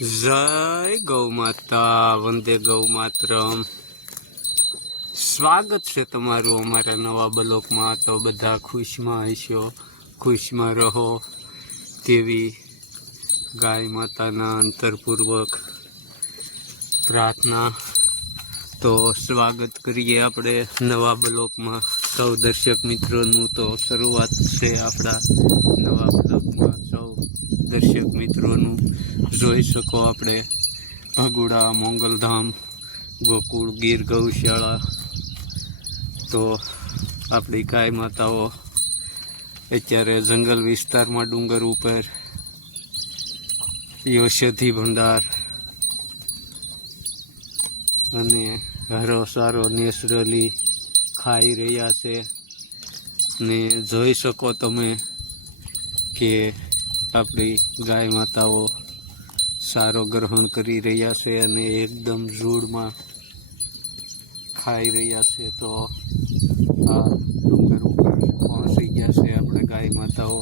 જય ગૌ માતા, વંદે ગૌ માતરમ. સ્વાગત છે તમારું અમારા નવા બ્લોકમાં. તો બધા ખુશમાં હશો, ખુશમાં રહો તેવી ગાય માતાના અંતરપૂર્વક પ્રાર્થના. તો સ્વાગત કરીએ આપણે નવા બ્લોકમાં. સૌ દર્શક મિત્રોનું તો શરૂઆત છે આપણા નવા બ્લોકમાં. દર્શક મિત્રોનું જોઈ શકો આપણે ભગુડા, મોંગલધામ, ગોકુળ, ગીર, ગૌશાળા. તો આપણી ગાય માતાઓ અત્યારે જંગલ વિસ્તારમાં ડુંગર ઉપર ઔષધિ ભંડાર અને હરો સારો નેચરલી ખાઈ રહ્યા છે. ને જોઈ શકો તમે કે આપણી ગાય માતાઓ સારો ગ્રહણ કરી રહ્યા છે અને એકદમ ઝૂડમાં ખાઈ રહ્યા છે તો આ ડુંગર ઉપર પહોંચી ગયા છે આપણે ગાય માતાઓ.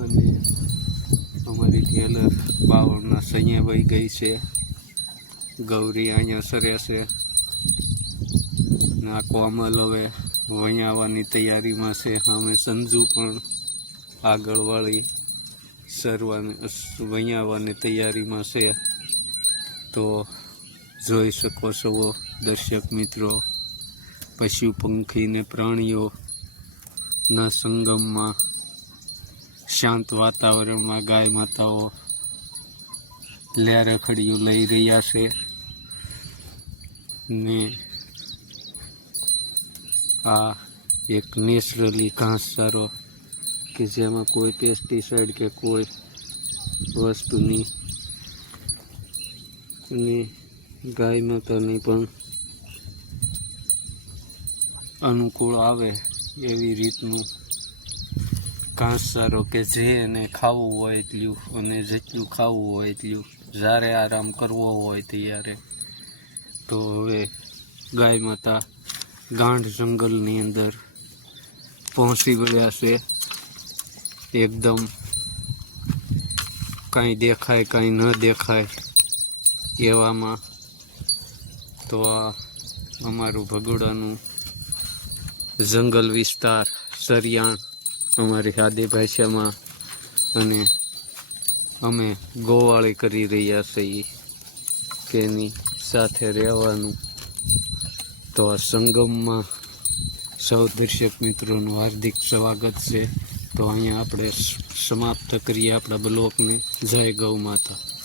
અને અમારી ટેલર બાવળના સૈયા વહી ગઈ છે. ગૌરી અહીંયા સરે છે. આ કોમલ હવે વૈયાવાની તૈયારીમાં છે. અમે સંજુ પણ આગળવાળી સરવાની વૈયાવાની તૈયારીમાં છે. તો જોઈ શકો છો દર્શક મિત્રો, પશુ પંખી ને પ્રાણીઓના સંગમમાં શાંત વાતાવરણમાં ગાય માતાઓ લેરખડીયું લઈ રહ્યા છે. ને આ એક નેચરલી ઘાસચારો કે જેમાં કોઈ પેસ્ટિસાઇડ કે કોઈ વસ્તુની અને ગાય માતાની પણ અનુકૂળ આવે એવી રીતનું ઘાસચારો કે જે એને ખાવું હોય એટલું, અને જેટલું ખાવું હોય એટલું, જ્યારે આરામ કરવો હોય ત્યારે. તો હવે ગાય માતા ગાંઠ જંગલની અંદર પહોંચી ગયા છે. એકદમ કાંઈ દેખાય, કાંઈ ન દેખાય એવામાં. તો આ અમારું ભગોડાનું જંગલ વિસ્તાર, સરિયાણ અમારી સાદી ભાષામાં અને અમે ગોવાળી કરી રહ્યા છીએ તેની સાથે રહેવાનું. તો આ સંગમમાં સૌ દર્શક મિત્રોનું હાર્દિક સ્વાગત છે. તો અહીંયા આપણે સમાપ્ત કરીએ આપણા બ્લોકને. જય ગૌ માતા.